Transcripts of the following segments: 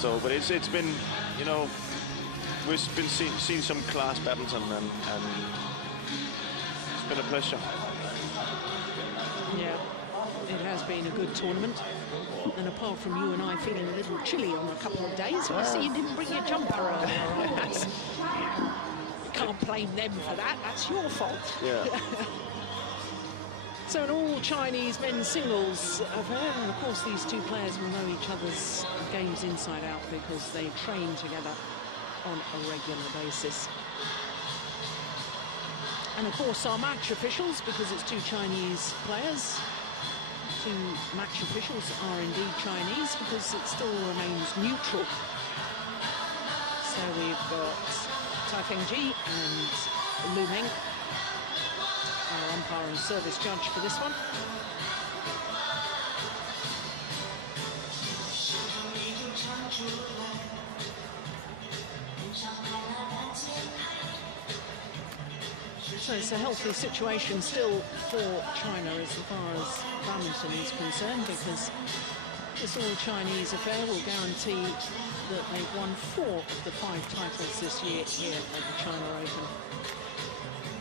So, but it's been, you know, we've been seeing some class badminton, and it's been a pleasure. Yeah, it has been a good tournament. And apart from you and I feeling a little chilly on a couple of days, I see you didn't bring your jumper earlier. Right? You can't blame them for that. That's your fault. Yeah. So an all-Chinese men's singles affair, and of course these two players will know each other's games inside out because they train together on a regular basis. And of course our match officials, because it's two Chinese players, two match officials are indeed Chinese because it still remains neutral. So we've got Tai Fengji and Lu Ming, our umpire and service judge for this one. So it's a healthy situation still for China as far as badminton is concerned, because this all-Chinese affair will guarantee that they've won 4 of the 5 titles this year here at the China Open.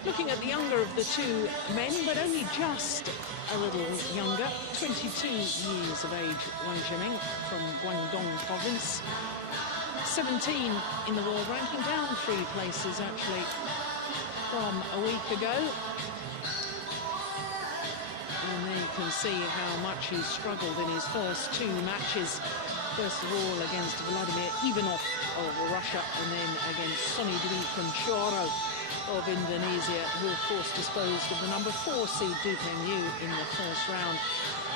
Looking at the younger of the two men, but only just a little younger, 22 years of age, Wang Zhengming from Guangdong province. 17 in the world ranking, down 3 places actually from a week ago. And there you can see how much he struggled in his first 2 matches. First of all against Vladimir Ivanov of Russia, and then against Sonny Choro of Indonesia, who of course disposed of the number 4 seed Du Pengyu in the first round.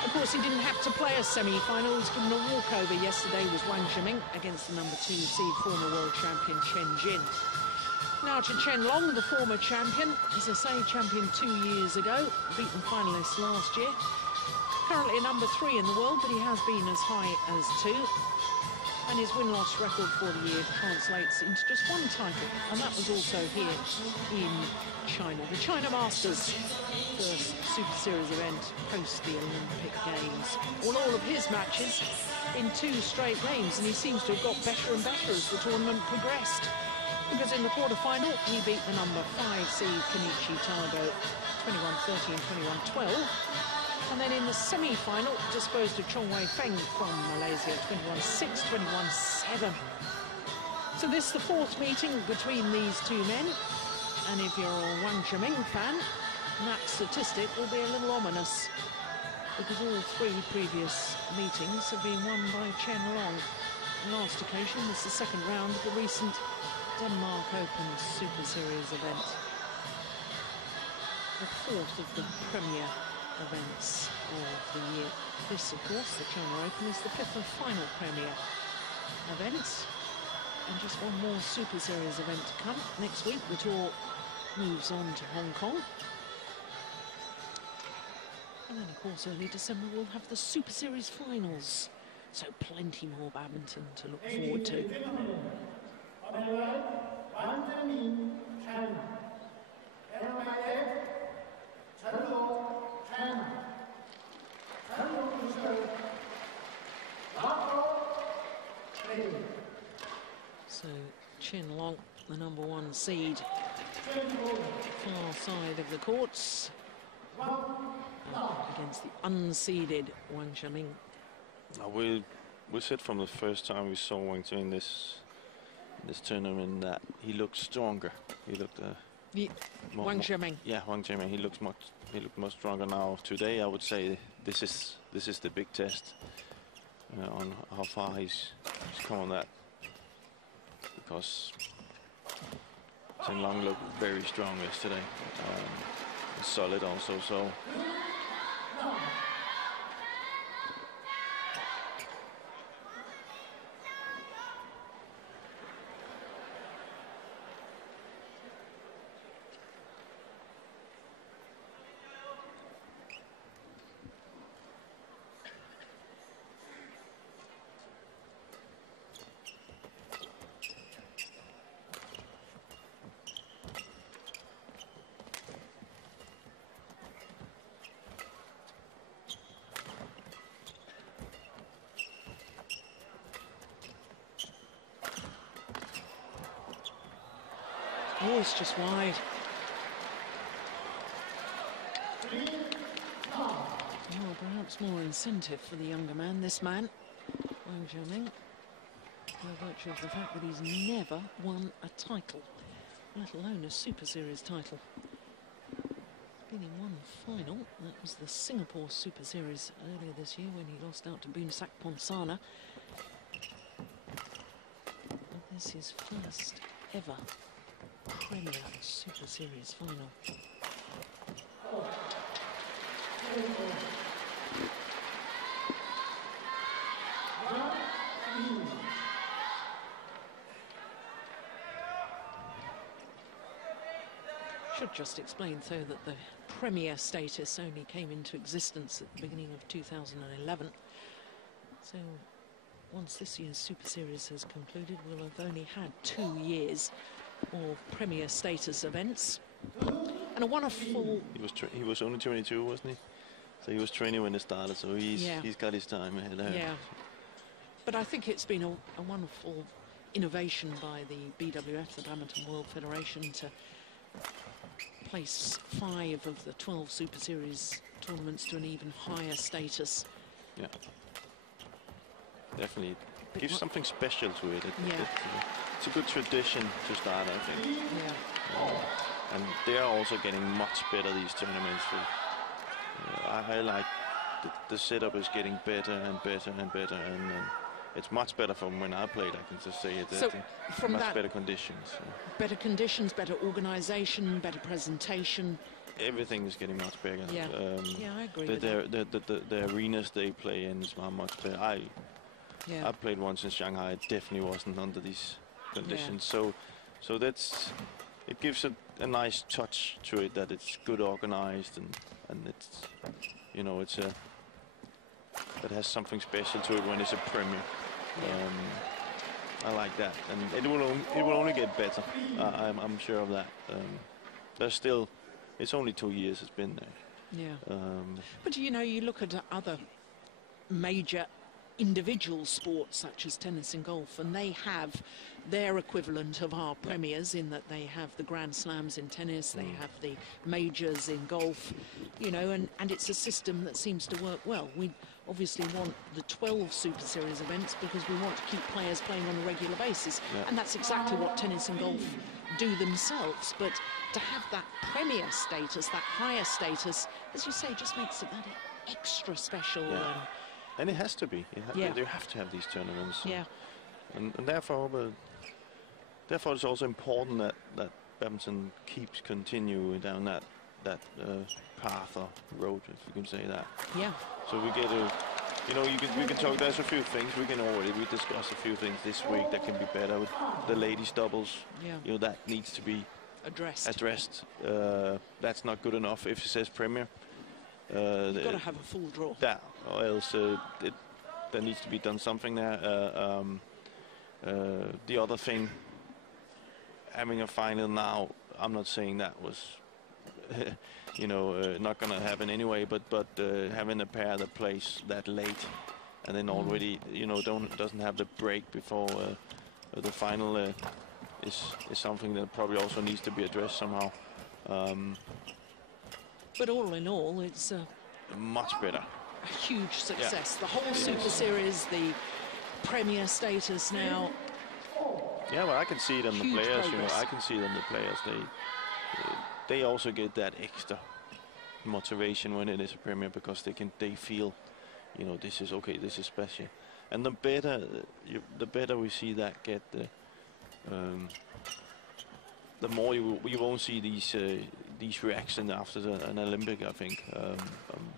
Of course, he didn't have to play a semi-final. He was given a walkover yesterday, was Wang Zhengming against the number 2 seed, former world champion Chen. Now to Chen Long, the former champion, as I say, champion 2 years ago, beaten finalist last year. Currently number 3 in the world, but he has been as high as 2. And his win-loss record for the year translates into just 1 title, and that was also here in China. The China Masters, first Super Series event post the Olympic Games. All of his matches in 2 straight games, and he seems to have got better and better as the tournament progressed. Because in the quarter-final, he beat the number 5 seed Kenichi Tago 21-30 and 21-12. And then in the semi-final, disposed of Chong Wei Feng from Malaysia, 21-6, 21-7. So this is the 4th meeting between these 2 men. And if you're a Wang Zhengming fan, that statistic will be a little ominous, because all 3 previous meetings have been won by Chen Long. The last occasion was the 2nd round of the recent Denmark Open Super Series event. The 4th of the Premier events of the year. This, of course, the China Open, is the 5th and final Premier event. And just 1 more Super Series event to come. Next week, the tour moves on to Hong Kong. And then, of course, early December, we'll have the Super Series finals. So plenty more badminton to look forward to. Wang Zhengming, China. So Chen Long, the number 1 seed, far side of the courts, against the unseeded Wang Zhengming. We said from the first time we saw Wang Zhengming this tournament that he looked stronger. He looked Wang Zhengming. Yeah, Wang Zhengming. He looked much stronger now. Today, I would say this is the big test on how far he's come on that, because Chen Long looked very strong yesterday, solid also. So. Oh, it's just wide. Well, perhaps more incentive for the younger man, this man, Wang Zhengming, by virtue of the fact that he's never won a title, let alone a Super Series title. Been in one final, that was the Singapore Super Series earlier this year when he lost out to Boonsak Ponsana. But this is first ever Premier Super Series final. Should just explain, though, that the Premier status only came into existence at the beginning of 2011. So once this year's Super Series has concluded, we'll have only had 2 years of Premier status events. And a wonderful... He was only 22, wasn't he? So he was 20 when it started, so he's got his time ahead of him. Yeah. But I think it's been a wonderful innovation by the BWF, the Badminton World Federation, to place 5 of the 12 Super Series tournaments to an even higher status. Yeah. Definitely. It gives something special to it. It's a good tradition to start, I think. Yeah. And they are also getting much better, these tournaments. I like the setup is getting better and better and better, and it's much better from when I played. I can just say it. So from much that, better conditions. Better conditions, better organisation, better presentation. Everything is getting much bigger. Yeah, I agree with that. The arenas they play in is much better. I played once in Shanghai. It definitely wasn't under these conditions. Yeah. So it gives a nice touch to it, that it's good organised, and it's, you know, it has something special to it when it's a Premier. I like that, and it will only get better. I'm sure of that. There's still, it's only 2 years it's been there. Yeah. But you know, you look at other major individual sports such as tennis and golf, and they have their equivalent of our premiers in that they have the Grand Slams in tennis, they have the majors in golf, you know, and it's a system that seems to work well. We obviously want the 12 Super Series events because we want to keep players playing on a regular basis, and that's exactly what tennis and golf do themselves. But to have that premier status, that higher status, as you say, just makes it that extra special. And it has to be. You have to have these tournaments. And therefore it's also important that badminton keeps continuing down that path or road, if you can say that. Yeah. So we get a, you know, we can talk. There's a few things we discussed a few things this week that can be better with the ladies doubles. Yeah. You know, that needs to be addressed. That's not good enough if it says Premier. You've got to have a full draw. Or else there needs to be done something there. The other thing, having a final now, I'm not saying that was, you know, not going to happen anyway. But having a pair that plays that late, and then already, you know, doesn't have the break before the final is something that probably also needs to be addressed somehow. But all in all, it's much better. A huge success. The whole Super Series, the Premier status now. Yeah, well, I can see it in the players. Progress. You know, I can see it in the players. They also get that extra motivation when it is a Premier, because they feel, you know, this is okay, this is special. And the better we see that get, the more you won't see these reactions after an Olympic, I think,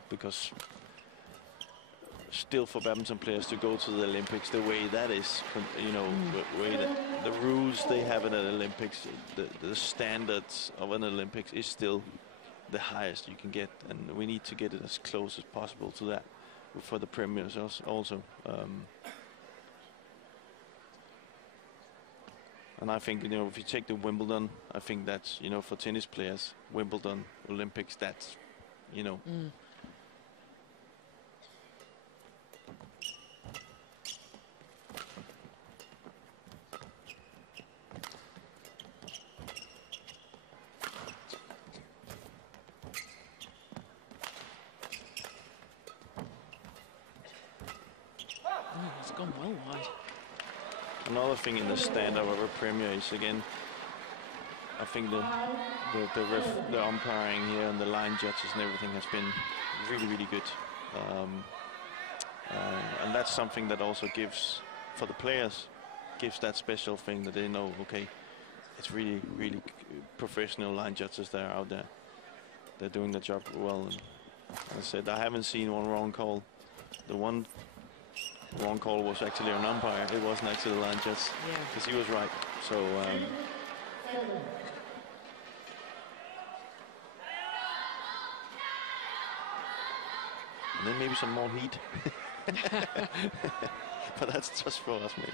because still for badminton players to go to the Olympics the way that is, you know, the way that the rules they have in an Olympics, the standards of an Olympics is still the highest you can get, and we need to get it as close as possible to that for the premiers also. And I think, you know, if you take the Wimbledon, I think that's, you know, for tennis players, Wimbledon, Olympics, that's, you know. It's gone well wide. Another thing in the standard of a Premier is, again, I think the umpiring here and the line judges and everything has been really, really good. And that's something that also gives, for the players, gives that special thing that they know, okay, it's really, really professional line judges that are out there. They're doing the job well. And as I said, I haven't seen one wrong call. The one wrong call was actually an umpire. It wasn't actually the line judge, because he was right. So. And then maybe some more heat. But that's just for us, maybe.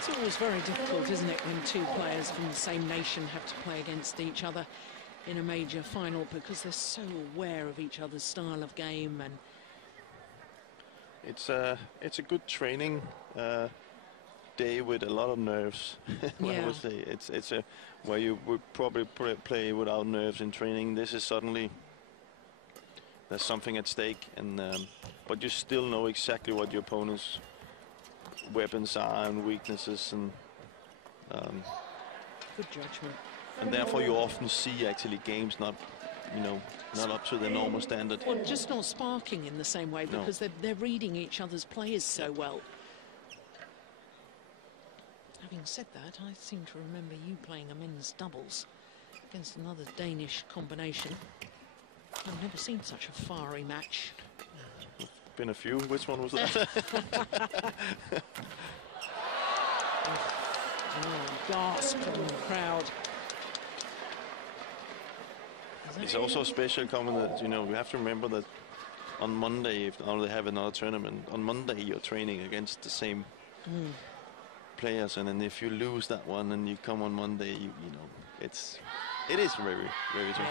It's always very difficult, isn't it, when two players from the same nation have to play against each other in a major final, because they're so aware of each other's style of game. And it's a good training day with a lot of nerves. I would say it's a where you would probably play without nerves in training. This is suddenly there's something at stake, and but you still know exactly what your opponent's weapons are and weaknesses, and good judgment. And therefore you often see actually games not up to the normal standard. Well, just not sparking in the same way, because they're reading each other's players so well. Having said that, I seem to remember you playing a men's doubles against another Danish combination. I've never seen such a fiery match. Been a few. Which one was that? Gasp from the crowd. It's also special coming that, we have to remember that on Monday, if they have another tournament, on Monday you're training against the same players, and then if you lose that one and you come on Monday, it is very, very tough.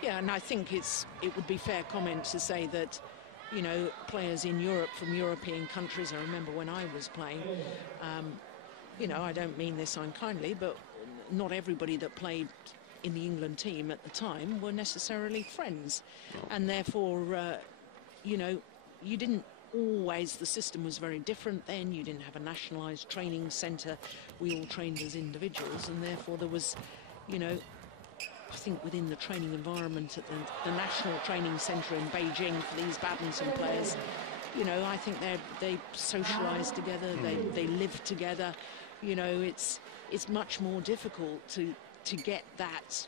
Yeah, and I think it would be fair comment to say that, players in Europe from European countries, I remember when I was playing, I don't mean this unkindly, but not everybody that played in the England team at the time were necessarily friends. No. And therefore, you didn't always, the system was very different then. You didn't have a nationalised training centre. We all trained as individuals, and therefore there was, I think within the training environment at the National Training Centre in Beijing for these badminton players, I think they socialise together, they live together. It's much more difficult to get that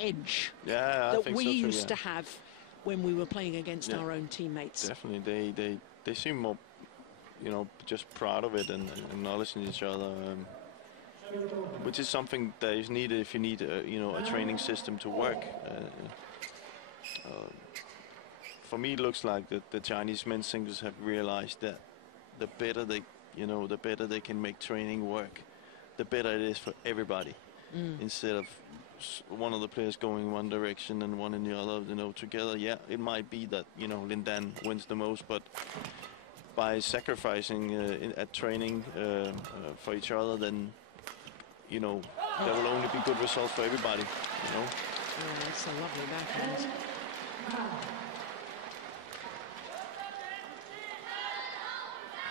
edge that we used to have when we were playing against our own teammates. Definitely, they seem more, just proud of it and acknowledging each other. Which is something that is needed if you need a training system to work. For me, it looks like the Chinese men's singles have realized that the better they can make training work, the better it is for everybody. Instead of one of the players going one direction and one in the other, together. Yeah, it might be that Lin Dan wins the most, but by sacrificing at training for each other, then there will only be good results for everybody, Yeah, that's a lovely backhand.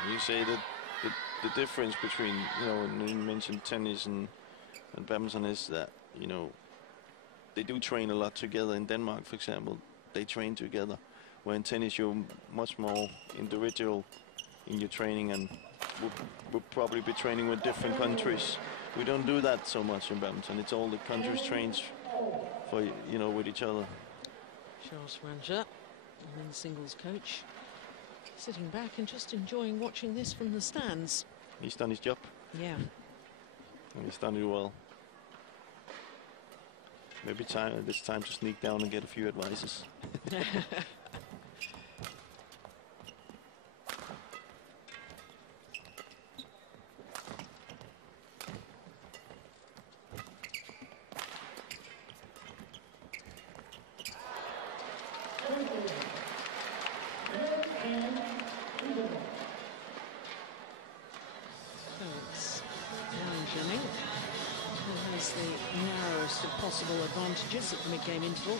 You say that the difference between, you mentioned tennis and badminton is that, they do train a lot together. In Denmark, for example, they train together. Where in tennis, you're much more individual in your training, and would probably be training with different countries. We don't do that so much in badminton. It's all the countries trains for, with each other. Charles Ranger, the men's singles coach, sitting back and just enjoying watching this from the stands. He's done his job. Yeah. And he's done it well. Maybe it's time to sneak down and get a few advices. most of possible advantages at the mid-game interval.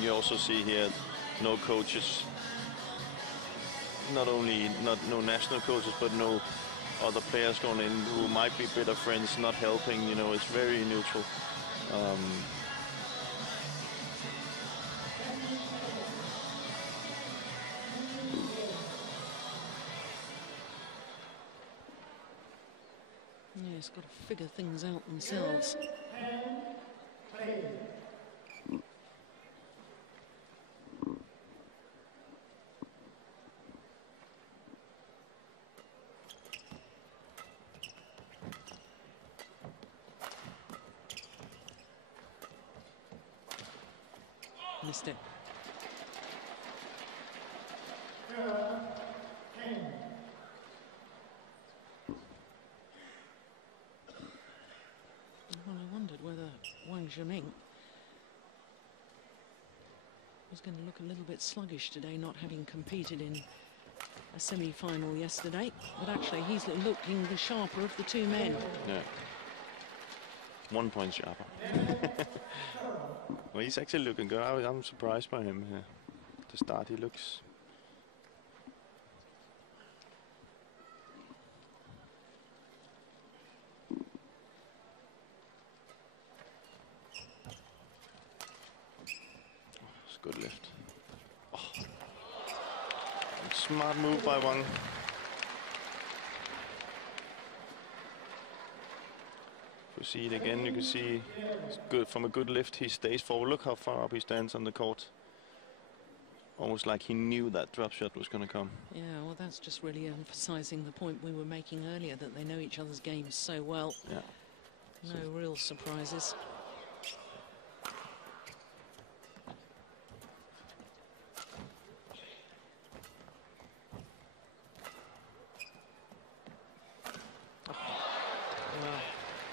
You also see here no coaches, no national coaches, but no other players going in who might be better friends, not helping. You know, it's very neutral. Yeah, it's got to figure things out themselves. Missed it. Well, I wondered whether Wang Zhengming was going to look a little bit sluggish today, not having competed in a semi-final yesterday. But actually, he's looking the sharper of the two men. Yeah. 1 point sharper. Well, he's actually looking good. I'm surprised by him here. To start, he looks. It's a good lift. Oh. Smart move by Wang. You see it again, you can see it's good from a good lift. He stays forward. Look how far up he stands on the court. Almost like he knew that drop shot was going to come. Yeah, well, that's just really emphasizing the point we were making earlier, that they know each other's games so well. Yeah. No real surprises.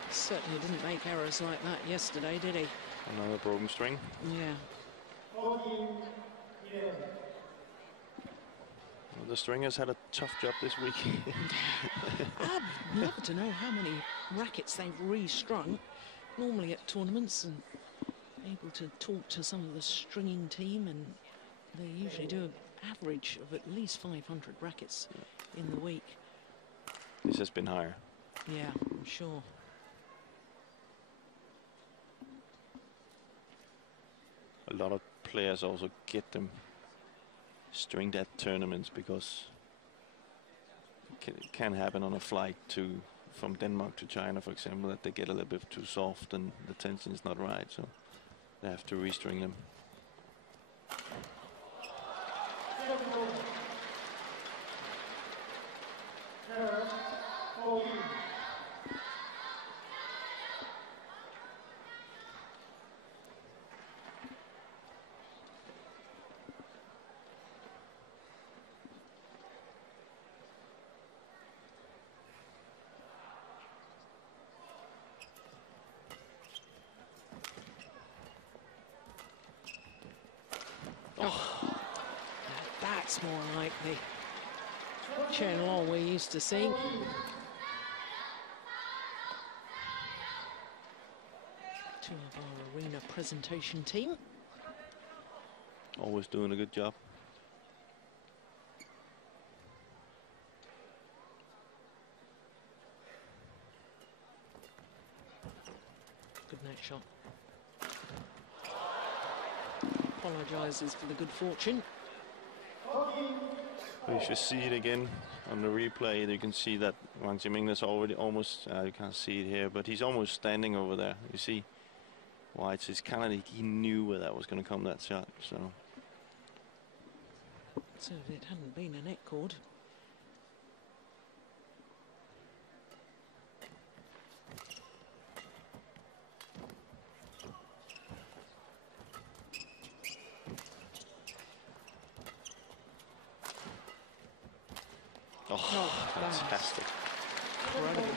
Certainly didn't make errors like that yesterday, did he? Another broken string. Yeah. Well, the stringers had a tough job this week. I'd love to know how many rackets they've restrung. Normally at tournaments, and able to talk to some of the stringing team, and they usually do an average of at least 500 rackets in the week. This has been higher. Yeah, I'm sure. A lot of players also get them stringed at tournaments because it can happen on a flight from Denmark to China, for example, that they get a little bit too soft and the tension is not right, so they have to restring them. That's more like the Chen we're used to seeing. Two of our arena presentation team. Always doing a good job. Good net shot. Apologises for the good fortune. You should see it again on the replay. You can see that Wang Zhengming is already almost, you can't see it here, but he's almost standing over there. You see why it's kind of like he knew where that was going to come, that shot. So if it hadn't been a net cord. Oh, fantastic. Incredible.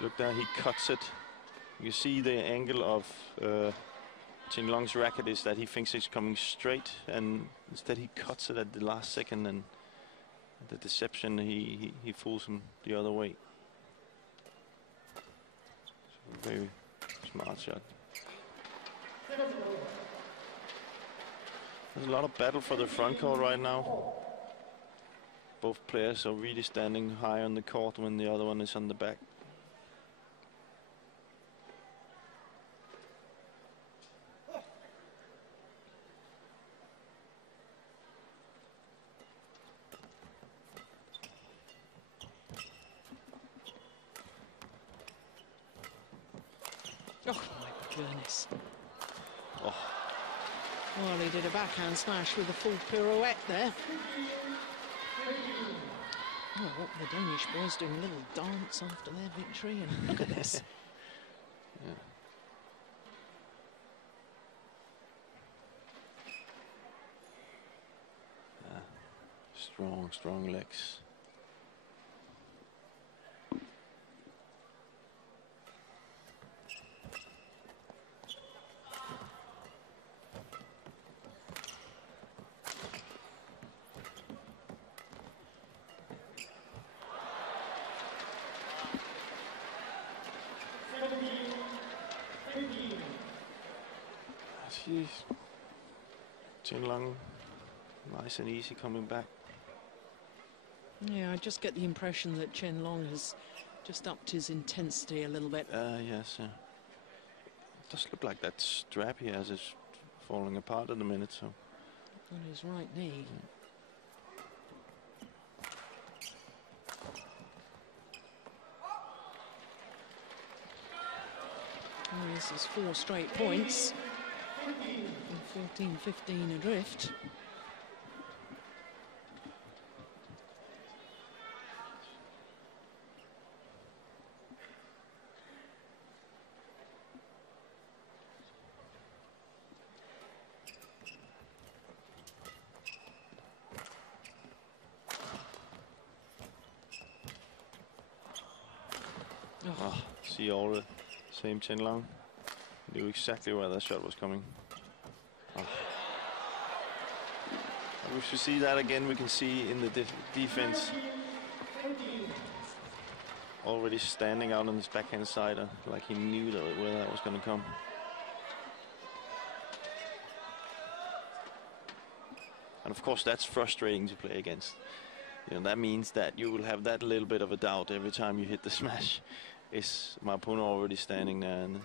Look there, he cuts it. You see the angle of Chen Long's racket is that he thinks it's coming straight, and instead he cuts it at the last second, and the deception, he fools him the other way. So very smart shot. There's a lot of battle for the front court right now. Both players are really standing high on the court when the other one is on the back. Oh my goodness. Oh. Well, he did a backhand smash with a full pirouette there. Oh, what the Danish boys doing a little dance after their victory, and look at this. Yeah. Strong legs. Chen Long, nice and easy coming back. Yeah, I just get the impression that Chen Long has just upped his intensity a little bit. Yes, yeah. It does look like that strap he has is falling apart in a minute, so. On his right knee. Well, this is 4 straight points. 14-15 adrift. Oh, see all the same Chen Long. Knew exactly where that shot was coming. Oh. We should see that again. We can see in the defense already standing out on his backhand side, like he knew where that was going to come. And of course, that's frustrating to play against. You know, that means that you will have that little bit of a doubt every time you hit the smash. Is my opponent already standing there? And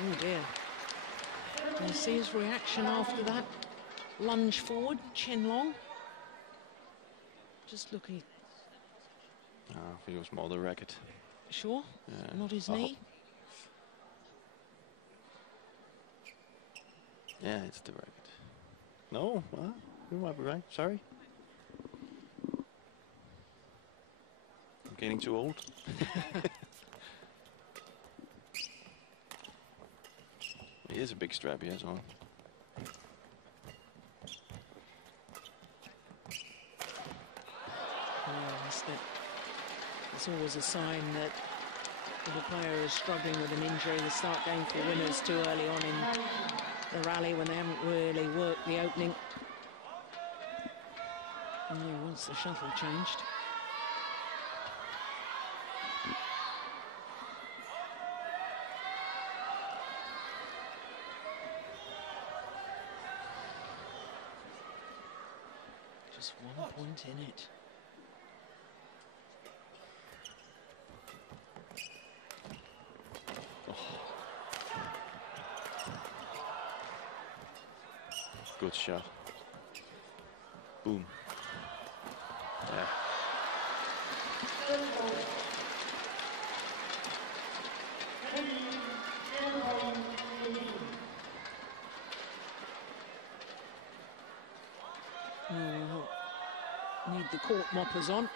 oh dear. Can you see his reaction after that lunge forward, Chen Long? Just looking. I think it was more the racket. Sure? Yeah. Not his knee? Yeah, it's the racket. No, you might be right. Sorry. I'm getting too old. He is a big strap he has on. Yes, it's always a sign that if a player is struggling with an injury, they start going for winners too early on in the rally when they haven't really worked the opening. And yeah, once the shuttle changed. Just 1 point in it. Good shot. Boom. Yeah. We'll need the court moppers on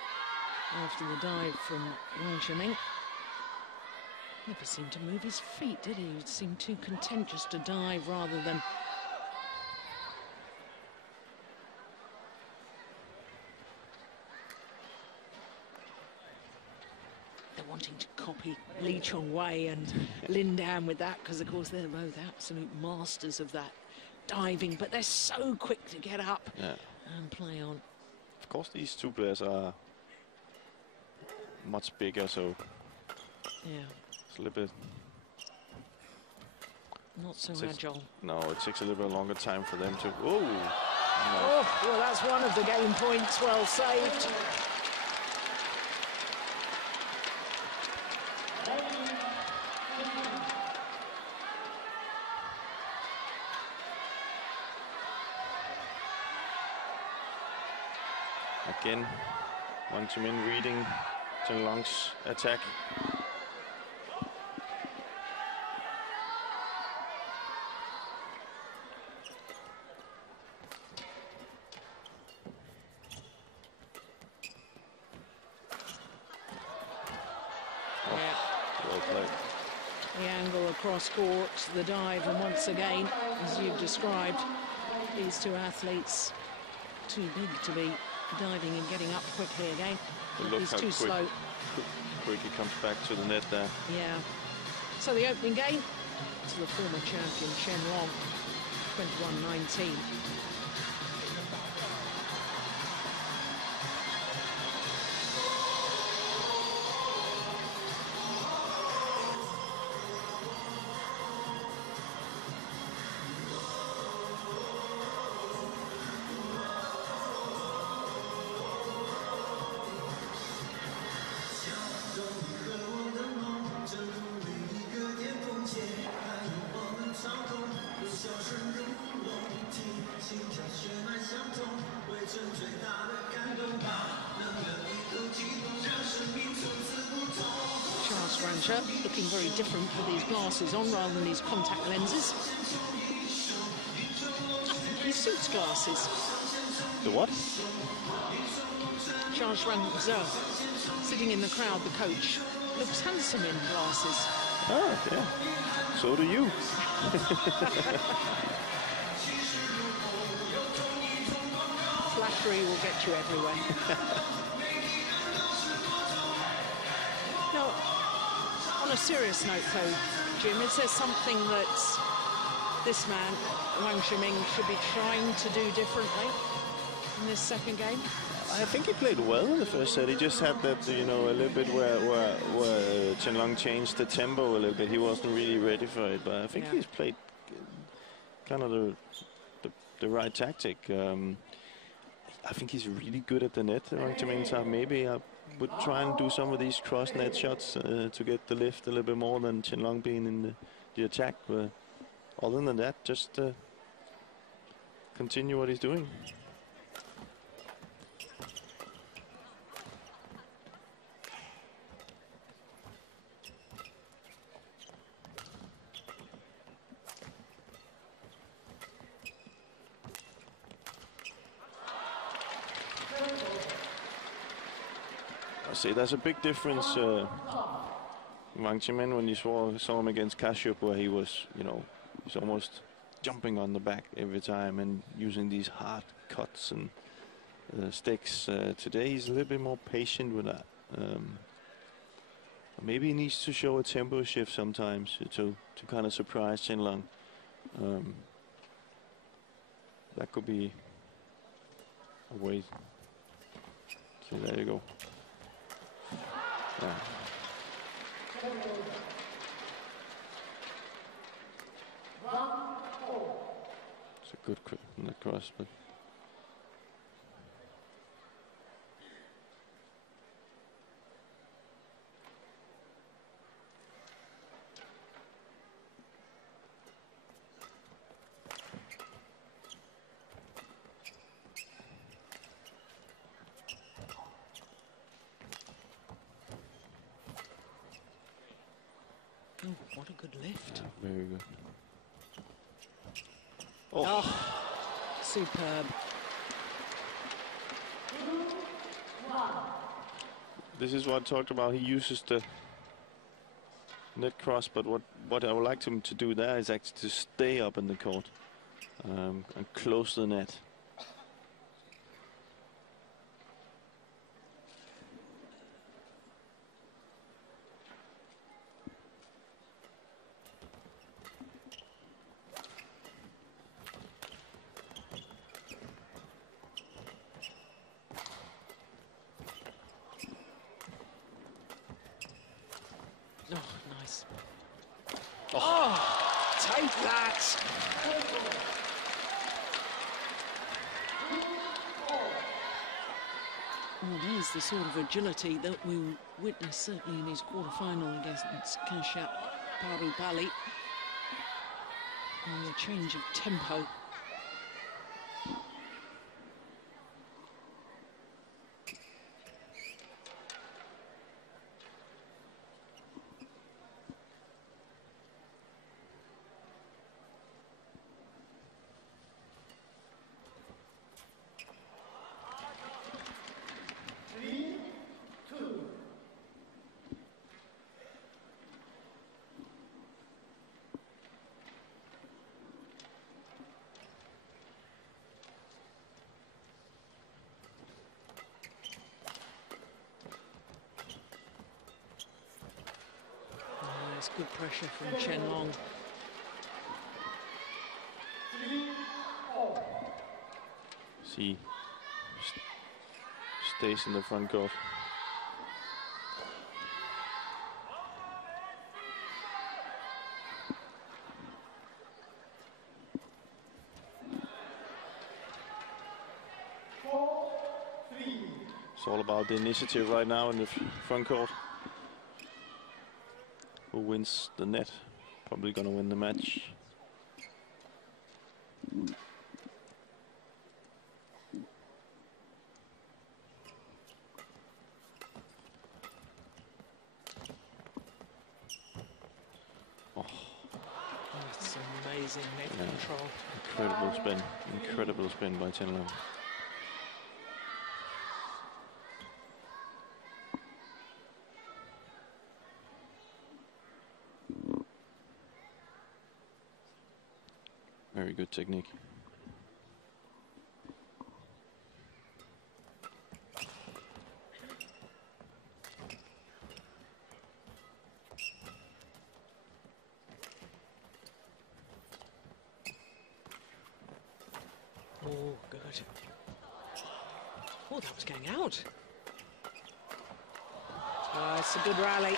after the dive from Wang Zhengming. Never seemed to move his feet, did he? He seemed too content just to dive rather than... They're wanting to copy Lee Chong-wei and Lin Dan with that, because of course they're both absolute masters of that diving, but they're so quick to get up and play on. Of course, these two players are much bigger, so yeah, it's a little bit not so agile. No, it takes a little bit longer time for them to. Oh, no. Oh, well, that's one of the game points. Well saved. Again, Wang Zhengming reading Chen Long's attack. Well played. The angle across court, the dive, and once again, as you've described, these two athletes too big to be diving and getting up quickly again. He's too slow. Quick he comes back to the net there. Yeah. So the opening game to the former champion Chen Long, 21-19. Looking very different with these glasses on rather than these contact lenses. I think he suits glasses. The what? Charles Ranzer, sitting in the crowd, the coach, looks handsome in glasses. Oh, yeah. So do you. Flattery will get you everywhere. No. On a serious note, though, Jim, is there something that this man, Wang Zhengming, should be trying to do differently in this second game? I think he played well in the first set. He just had that, you know, a little bit where Chen Long changed the tempo a little bit. He wasn't really ready for it, but I think he's played kind of the right tactic. I think he's really good at the net, Wang Zhengming. So maybe I would try and do some of these cross net shots to get the lift a little bit more than Chen Long being in the attack. But other than that, just continue what he's doing. See, there's a big difference, Wang Zhengming, when you saw him against Kashyap, where he was, you know, he's almost jumping on the back every time and using these hard cuts and sticks. Today he's a little bit more patient with that. Maybe he needs to show a tempo shift sometimes to kind of surprise Chen Long. That could be a way. So there you go. Yeah. It's a good net cross, but what a good lift. Yeah, very good. Oh, superb. This is what I talked about. He uses the net cross, but what I would like him to do there is actually to stay up in the court and close the net. The sort of agility that we witnessed certainly in his quarter-final against Kashat Parupali. And the change of tempo. Good pressure from Chen Long. See, stays in the front court. It's all about the initiative right now in the front court. Who wins the net? Probably gonna win the match. Oh, that's amazing net control. Incredible spin by Chen Long. Very good technique. Oh, good. Oh, that was going out. It's a good rally.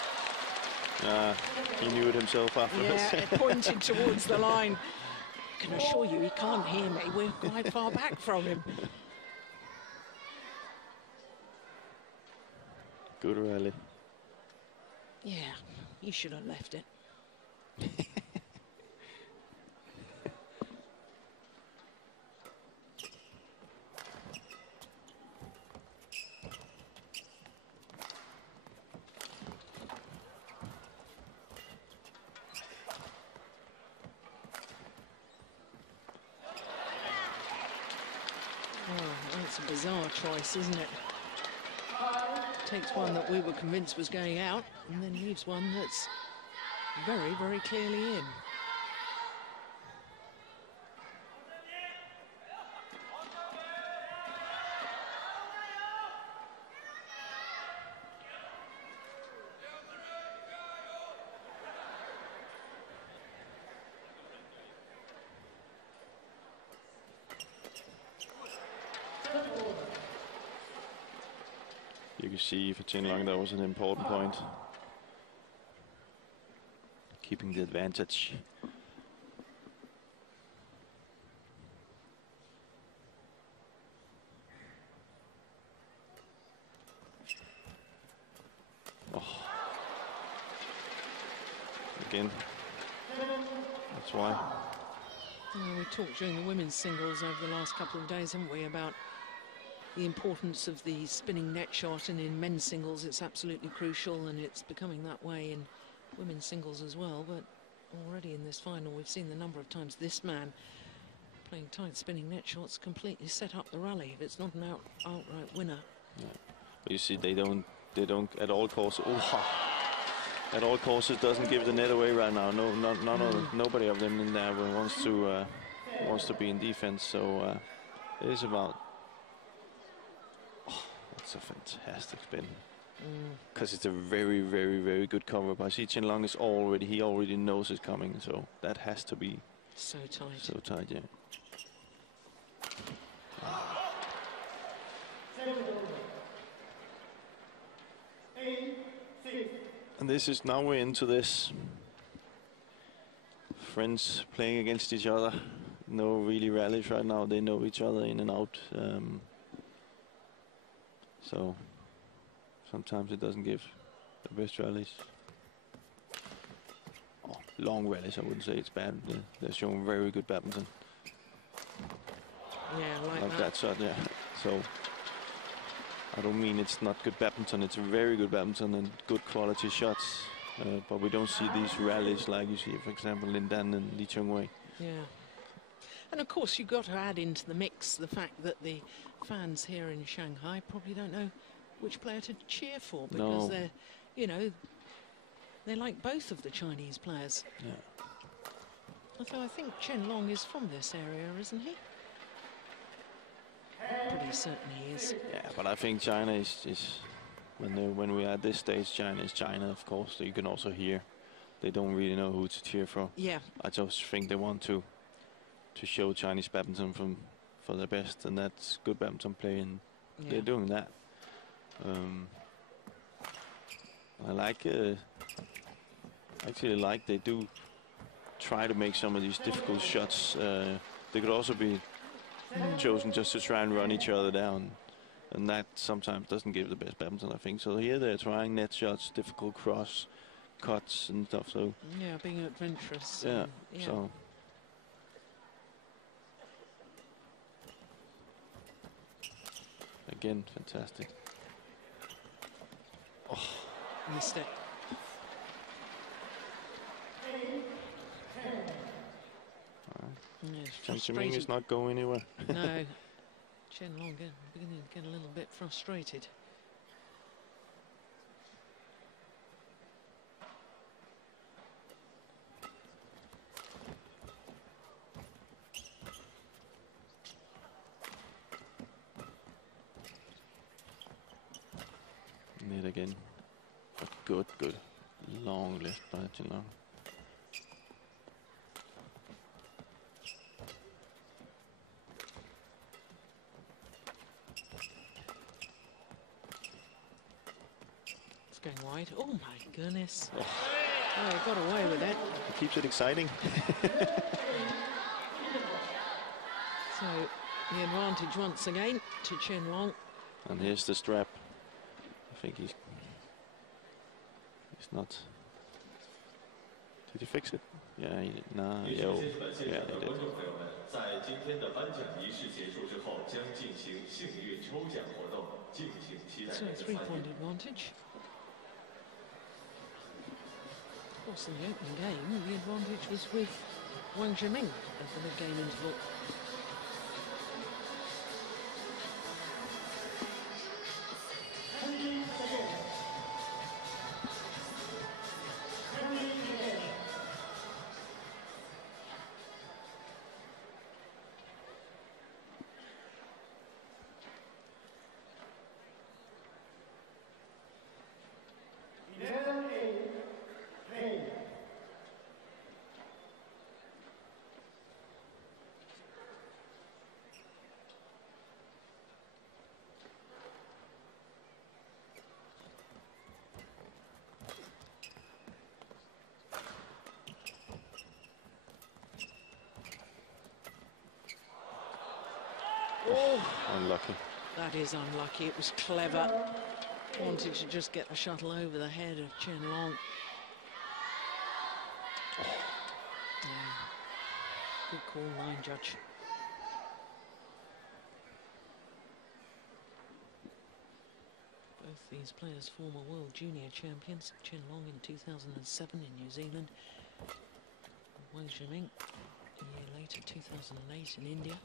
He knew it himself afterwards. Yeah, it pointed towards the line. I can assure you he can't hear me. We're quite far back from him. Good rally. Yeah, you should have left it. It's a bizarre choice, isn't it? Takes one that we were convinced was going out and then leaves one that's very, very clearly in. You can see for Chen Long that was an important point. Keeping the advantage. Oh. Again. That's why. We talked during the women's singles over the last couple of days, haven't we, about the importance of the spinning net shot, and in men's singles it's absolutely crucial, and it's becoming that way in women's singles as well. But already in this final we've seen the number of times this man playing tight spinning net shots completely set up the rally if it's not an outright winner. Yeah. But you see, they don't at all costs. Oh, at all costs, it doesn't give the net away right now. No, nobody of them in there wants to be in defense. So it is about. Oh, that's a fantastic spin. Because it's a very, very, very good cover. But I see Chen Long is he already knows it's coming. So that has to be so tight. So tight, yeah. And this is now we're into this. Friends playing against each other. No really rallies right now. They know each other in and out. So sometimes it doesn't give the best rallies. Oh, long rallies, I wouldn't say it's bad. They're showing very good badminton. Yeah, like that shot, yeah. So I don't mean it's not good badminton. It's very good badminton and good quality shots. But we don't see these rallies like you see, for example, Lin Dan and Lee Chung-wei. Yeah. And of course, you've got to add into the mix the fact that the fans here in Shanghai probably don't know which player to cheer for, because they're, you know, they like both of the Chinese players. Yeah. Although I think Chen Long is from this area, isn't he? Pretty certain he is. Yeah, but I think China is when we're at this stage, China is China, of course. So you can also hear they don't really know who to cheer for. Yeah. I just think they want to show Chinese badminton for their best, and that's good badminton play, and they're doing that. I like actually like they do try to make some of these difficult shots. They could also be chosen just to try and run each other down, and that sometimes doesn't give the best badminton, I think. So here they're trying net shots, difficult cross cuts and stuff. So yeah, being adventurous. Yeah. Yeah. So again, fantastic. Oh, missed it. Chen Zhengming is not going anywhere. No. Chen Long beginning to get a little bit frustrated. Net again. But good. Long left by Chen Long. Going wide. Oh my goodness. Oh, he got away with it. It keeps it exciting. So the advantage once again to Chen Long. And here's the strap. I think he's not. Did he fix it? Yeah, he did. Nah, yeah, he did. So a 3-point advantage. Of course, in the opening game, the advantage was with Wang Zhengming at the mid-game interval. Oh, unlucky. That is unlucky. It was clever. Wanted to just get the shuttle over the head of Chen Long. Yeah. Good call, line judge. Both these players former world junior champions. Chen Long in 2007 in New Zealand. Wang Zhengming a year later, 2008 in India.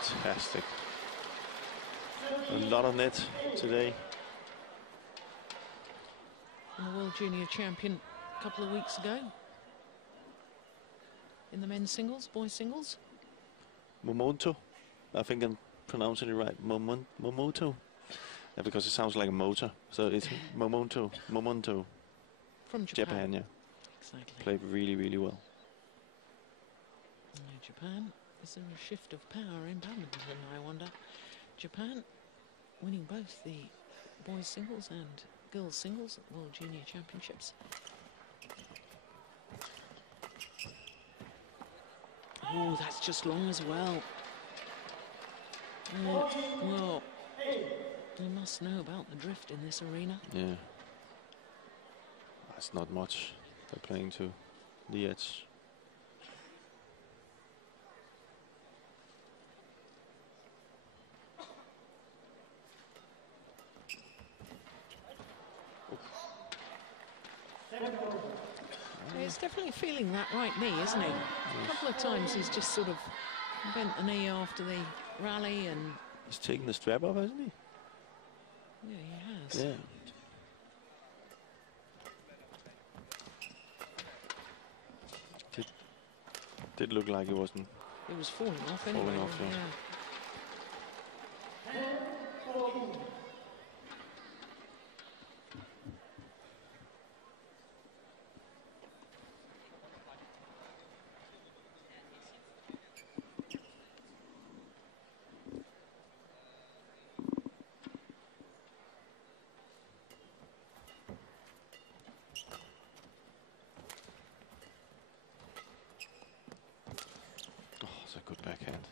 Fantastic. A lot of net today. And the World Junior Champion a couple of weeks ago. In the men's singles, boys singles. Momoto. I think I'm pronouncing it right. Momoto. Because it sounds like a motor. So it's Momoto. From Japan. Yeah. Exactly. Played really, really well. Japan. Is there a shift of power in badminton, I wonder? Japan winning both the boys singles and girls singles at the World Junior Championships. Oh, that's just long as well. Well, you must know about the drift in this arena. Yeah. That's not much. They're playing to the edge. He's definitely feeling that right knee, isn't he? A couple of times he's just sort of bent the knee after the rally and... He's taken the strap off, hasn't he? Yeah, he has. Yeah. Did look like it wasn't. It was falling off anyway. Falling off, yeah. Good backhand.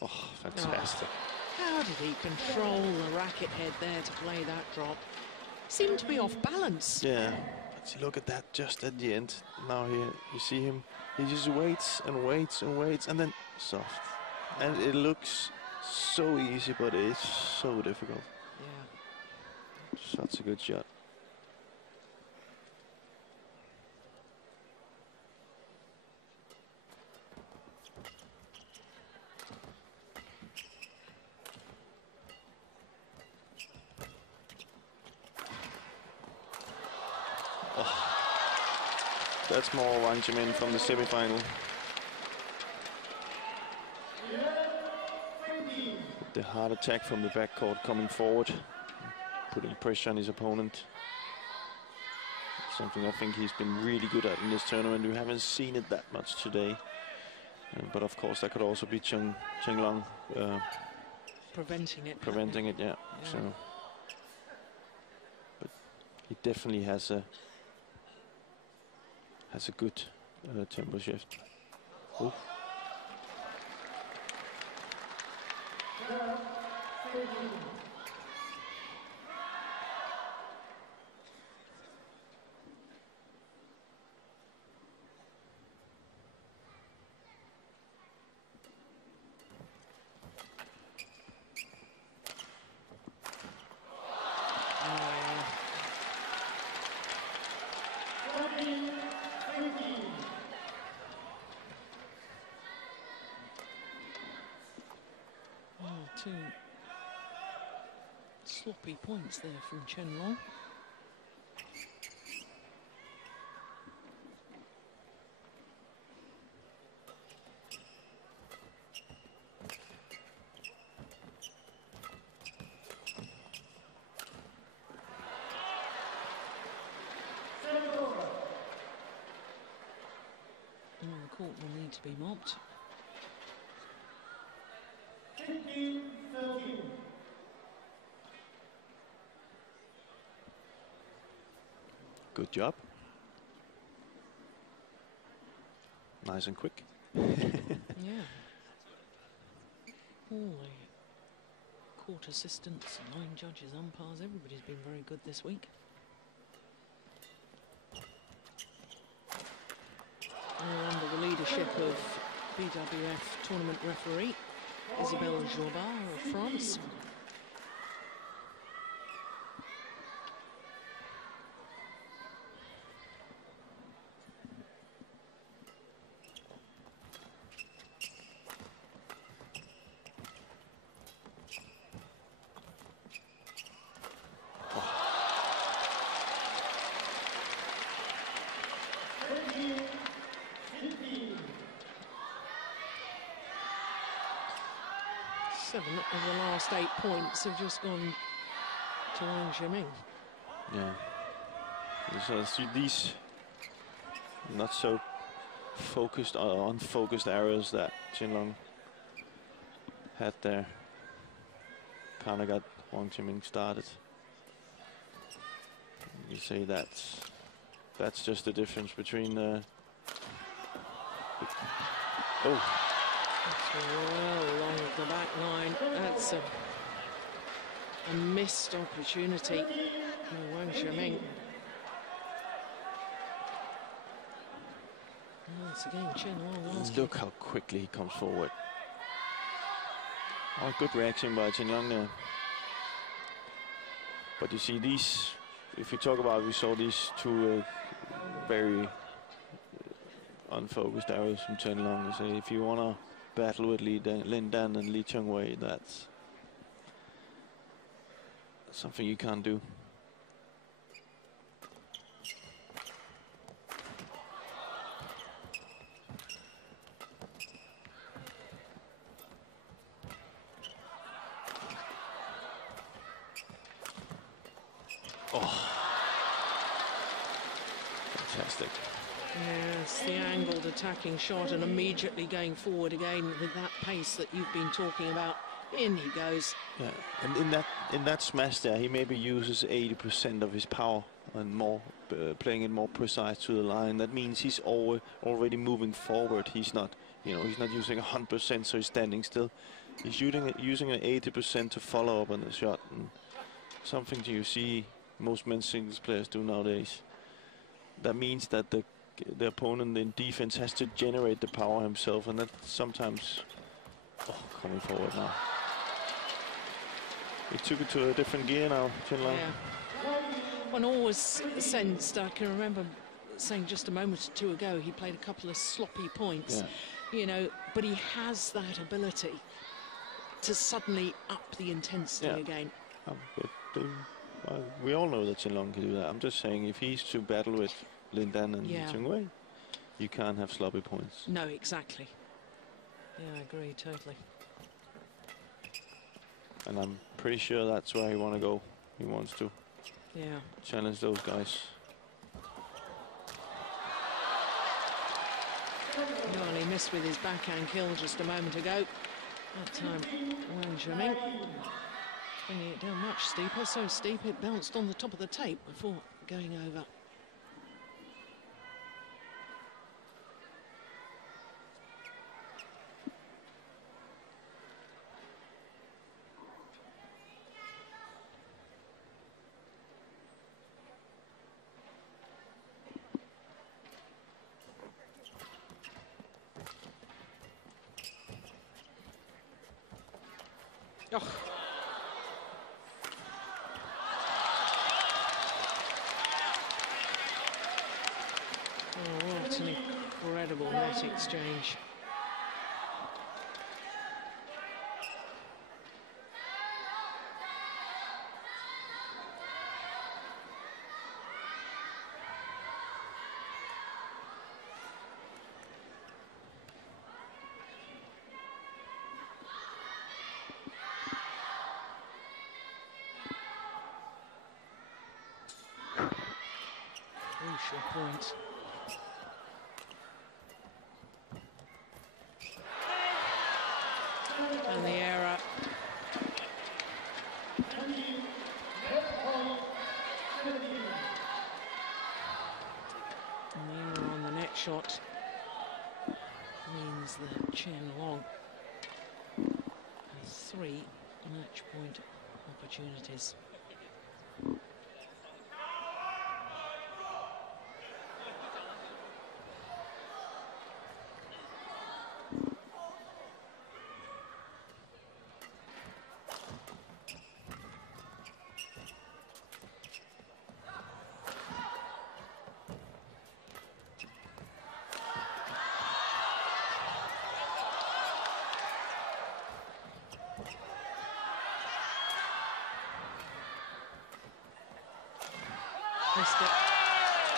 Oh, fantastic. How did he control the racket head there to play that drop? Seemed to be off balance. Yeah, but look at that just at the end. Now here, you see him, he just waits and waits and waits and then soft. And it looks so easy, but it's so difficult. Yeah. Such a good shot. That's more Wang Zhengming from the semi-final. The hard attack from the backcourt coming forward, putting pressure on his opponent. Something I think he's been really good at in this tournament. We haven't seen it that much today. But of course that could also be Chen Long preventing it. Yeah. So, but he definitely has a good tempo shift. Oof. Two sloppy points there from Chen Long. The court will need to be mopped. Good job. Nice and quick. Yeah. All the court assistants, line judges, umpires, everybody's been very good this week. Under the leadership of BWF tournament referee Isabelle Jobard of France. 7 of the last 8 points have just gone to Wang Zhengming. Yeah. So see these not so focused or unfocused areas that Chen had there kind of got Wang Zhengming started. You say that's just the difference between oh. That's well along the back line. That's a missed opportunity for Wang Zhengming. Once again, Chen Long. Look how quickly he comes forward. Oh, good reaction by Chen Long there. But you see these, if we talk about, we saw these two very unfocused arrows from Chen Long. You say if you want to battle with Lin Dan and Lee Cheng-wei, that's something you can't do. Oh, fantastic. Yes, the angled attacking shot and immediately going forward again with that pace that you've been talking about. In he goes. Yeah, and in that smash there, he maybe uses 80% of his power and more, playing it more precise to the line. That means he's already moving forward. He's not, he's not using 100%, so he's standing still. He's using an 80% to follow up on the shot. And something you see most men's singles players do nowadays. That means that the opponent in defense has to generate the power himself, and that sometimes coming forward now. He took it to a different gear now, Chen Long. Yeah. One always sensed, I can remember saying just a moment or two ago, he played a couple of sloppy points, but he has that ability to suddenly up the intensity again. We all know that Chen Long can do that. I'm just saying, if he's to battle with Lin Dan and Lee Cheng-wei, you can't have sloppy points. No, exactly. Yeah, I agree totally. And I'm pretty sure that's where he wants to go. He wants to challenge those guys. Well, he missed with his backhand kill just a moment ago. That time, Wang Zhengming bringing it down much steeper, so steep it bounced on the top of the tape before going over. Oh. Oh, what an incredible net exchange. Crucial point. And the error. And the error on the net shot means that Chen Long has 3 match point opportunities.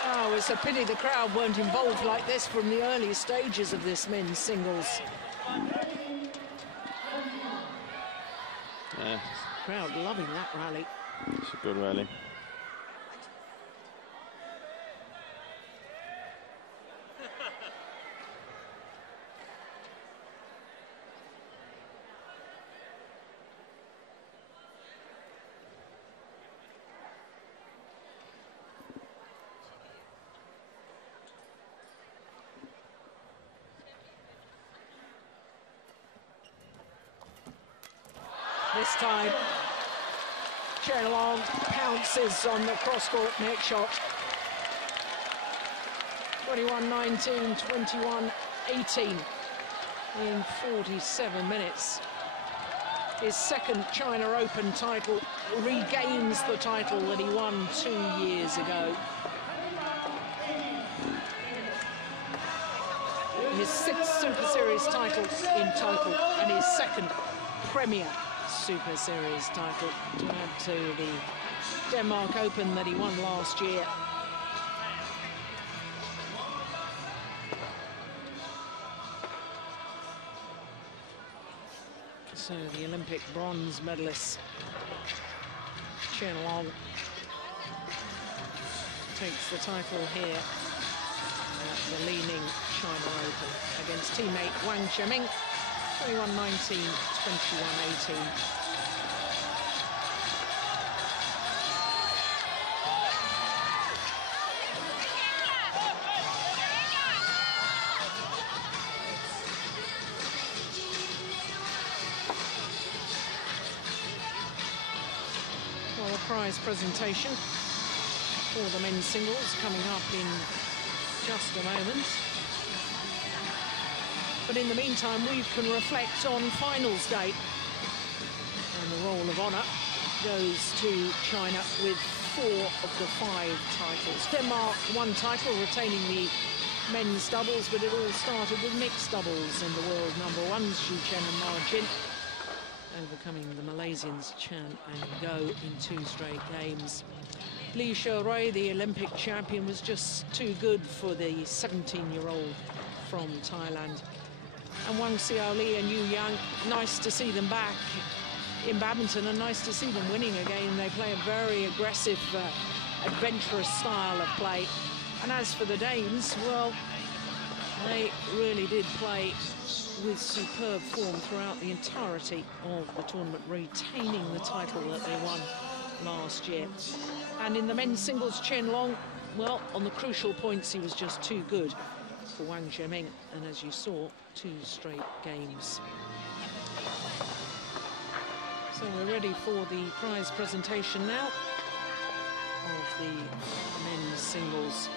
Oh, it's a pity the crowd weren't involved like this from the early stages of this men's singles. Yeah, Crowd loving that rally. it's a good rally. This time, Chen pounces on the cross-court net shot. 21-19, 21-18 in 47 minutes. His second China Open title, regains the title that he won 2 years ago. His 6th Super Series titles in total, and his 2nd Premier Super Series title to add to the Denmark Open that he won last year. So the Olympic bronze medalist Chen takes the title here at the Ning China Open against teammate Wang Zhengming. 21-19, 21-18. Well, a prize presentation for the men's singles coming up in just a moment. But in the meantime, we can reflect on finals day. And the Roll of Honour goes to China with 4 of the 5 titles. Denmark 1 title, retaining the men's doubles, but it all started with mixed doubles in the world #1s, Chen and Ma Jin, overcoming the Malaysians Chen and Go in 2 straight games. Lee Sherui, the Olympic champion, was just too good for the 17-year-old from Thailand. And Wang Xiaoli and Yu Yang, nice to see them back in badminton and nice to see them winning again. They play a very aggressive, adventurous style of play. And as for the Danes, well, they really did play with superb form throughout the entirety of the tournament, retaining the title that they won last year. And in the men's singles, Chen Long, well, on the crucial points, he was just too good for Wang Zhengming, and as you saw, 2 straight games. So we're ready for the prize presentation now of the men's singles.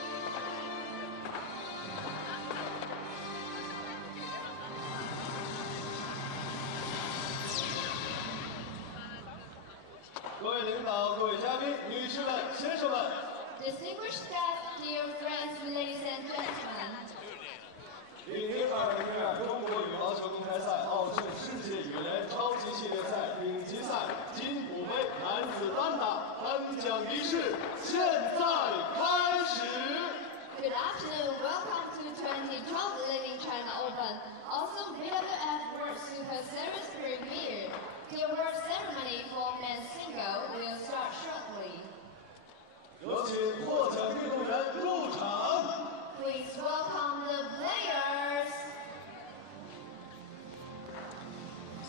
Distinguished guests, dear friends, ladies and gentlemen. 2002中国羽毛球公开赛奥盛世界羽联超级系列赛顶级赛金虎杯男子单打颁奖仪式现在开始。Good afternoon, welcome to 2012 Ning China Open, also WWF World Super Series premiere. The award ceremony for men's single will start shortly. 有请获奖运动员入场。 Please welcome the players.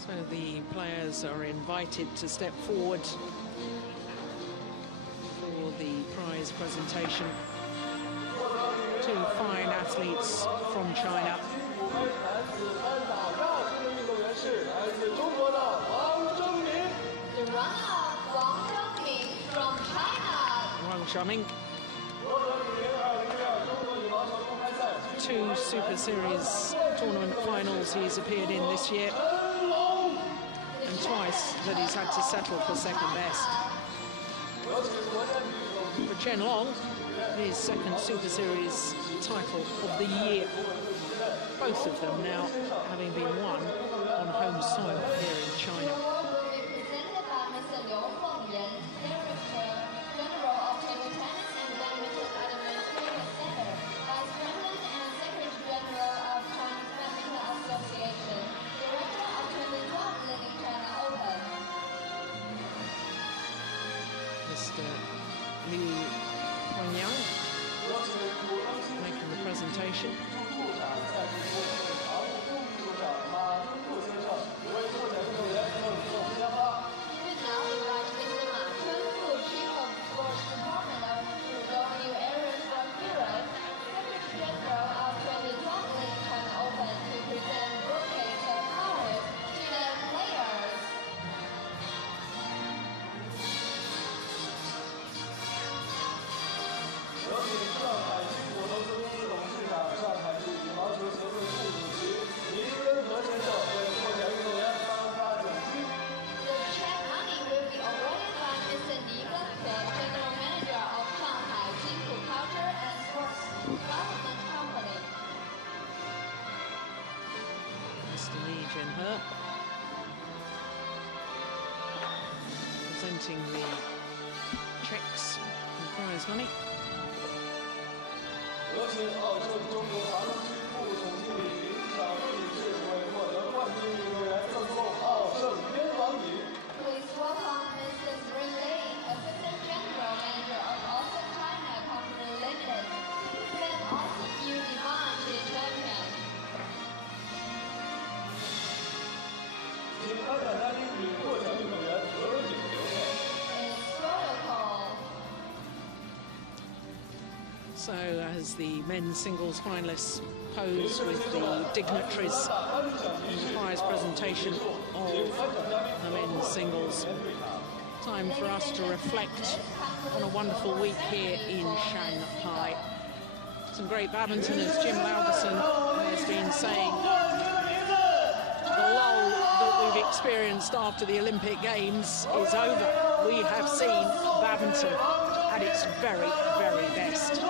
So the players are invited to step forward for the prize presentation. 2 fine athletes from China. 男子单打亚军的运动员是来自中国的王铮明。The runner-up, Wang Zhengming from China. Wang Zhengming. 2 Super Series tournament finals he's appeared in this year, and twice that he's had to settle for second best. For Chen Long, his 2nd Super Series title of the year. Both of them now having been won on home soil here in China. Presented by Mr. Liu Fengyan, Director General of Table Tennis and Badminton Administrative Center, Vice President and Secretary General of Chinese Badminton Association, Director of 2012 Ning China Open. Mr. Liu Huanyang making the presentation. Presenting the checks and prize money. Please welcome Mrs. Ring Lei, Assistant General Manager of Awesome China Company Limited, to present Awesome New Divine to the champion. So as the men's singles finalists pose with the dignitaries in the prize presentation of the men's singles, time for us to reflect on a wonderful week here in Shanghai. Some great badminton, as Jim Lauderson has been saying. The lull that we've experienced after the Olympic Games is over. We have seen badminton at its very, very best.